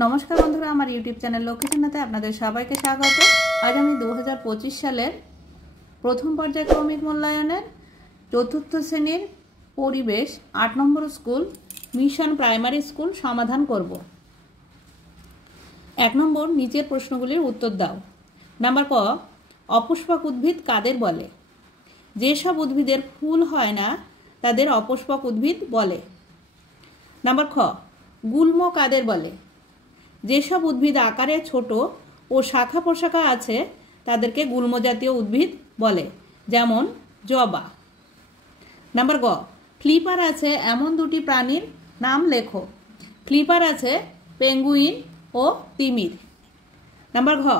नमस्कार बंधुरा आमार यूट्यूब चैनल लक्ष्मीचिन्हाते आपनादेर सबाइके स्वागत। आज आमि 2025 सालेर प्रथम पर्यायक्रमिक मूल्यायनेर चतुर्थ श्रेणीर परिवेश 8 number school mission primary school समाधान करब। 1 नम्बर नीचेर प्रश्नगुलिर उत्तर दाओ। नम्बर क अपुष्पक उद्भिद कादेर बले? जे सब उद्भिदेर फुल हय ना तादेर अपुष्पक उद्भिद बले। नम्बर ख गुल्म कादेर बले? जे सब उद्भिद आकारे छोटो और शाखा प्रशाखा आछे तादेरके गुल्म जातीय उद्भिद बले, जेमन जबा। नम्बर ग फ्लिपार आछे एमन दुटी प्राणीर नाम लेखो। फ्लिपार आछे पेंगुइन और तिमिर। नम्बर घ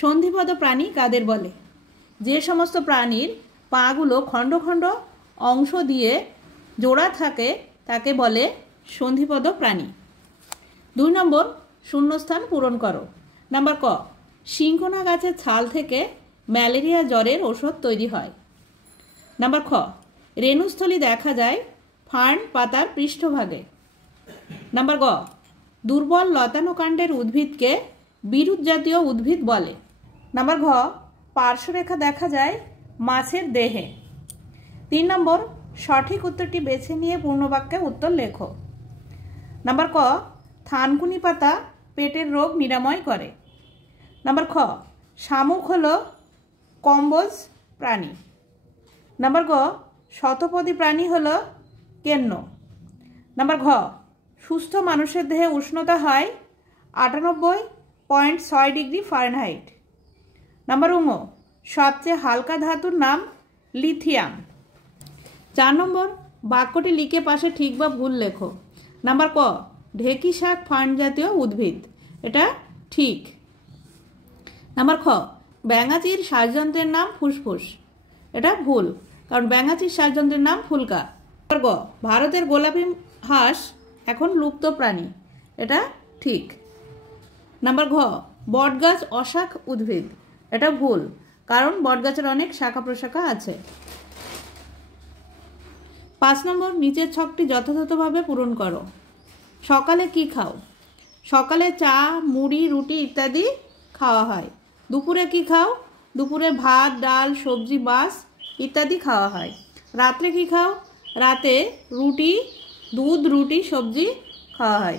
सन्धिपद प्राणी कादेर बले? जे समस्त प्राणीर पागुलो खंड खंड अंश दिए जोड़ा थाके ताके बले सन्धिपद प्राणी। 2 नम्बर शून्यस्थान पूरण करो। नम्बर क शिंकोना गाছের ছাল থেকে ম্যালেরিয়া জ্বরের ওষুধ তৈরি হয়। नम्बर ख রেণুস্থলী দেখা যায় ফার্ন পাতার পৃষ্ঠভাগে। नम्बर ग দুর্বল লতানো কাণ্ডের উদ্ভিদকে বিরুৎ জাতীয় উদ্ভিদ বলে। नम्बर ঘ পার্শ্বরেখা দেখা যায় মাছের দেহে। 3 নম্বর সঠিক উত্তরটি বেছে নিয়ে পূর্ণবাক্যে উত্তর লেখো। नम्बर क থানকুনি পাতা पेटेर रोग निरामय करे। नम्बर ख शामुक हलो कम्बोज प्राणी। नम्बर ग शतपदी प्राणी हलो केन्नो। नम्बर घ सुस्थ मानुषेर देहे उष्णता हय 98.6 डिग्री फारेनहाइट। नम्बर ङ सबचेये हालका धातुर नाम लिथियम। 4 नम्बर बाक्यटी लिखे पाशे ठीक बा भूल लेखो। नम्बर क ढेकी शाक फार्न जातीय उद्भिद, एटा ठीक। नम्बर ख ব্যাঙাচির শ্বাসযন্ত্রের नाम फुसफुस, एटा भूल कारण ব্যাঙাচির শ্বাসযন্ত্রের नाम फुलका। नम्बर ग भारतेर गोलापी हाঁস এখন লুপ্ত প্রাণী, এটা ঠিক। नम्बर घ বটগাছ অশাখ উদ্ভিদ, এটা ভুল কারণ বটগাছের অনেক শাখা প্রশাখা আছে। 5 নম্বর নিচের ছকটি যথাযথভাবে পূরণ করো। সকালে কি খাও? সকালে চা মুড়ি রুটি ইত্যাদি খাওয়া হয়। দুপুরে কি খাও? দুপুরে ভাত ডাল সবজি মাছ ইত্যাদি খাওয়া হয়। রাত্রে কি খাও? রাতে রুটি দুধ রুটি সবজি খাওয়া হয়।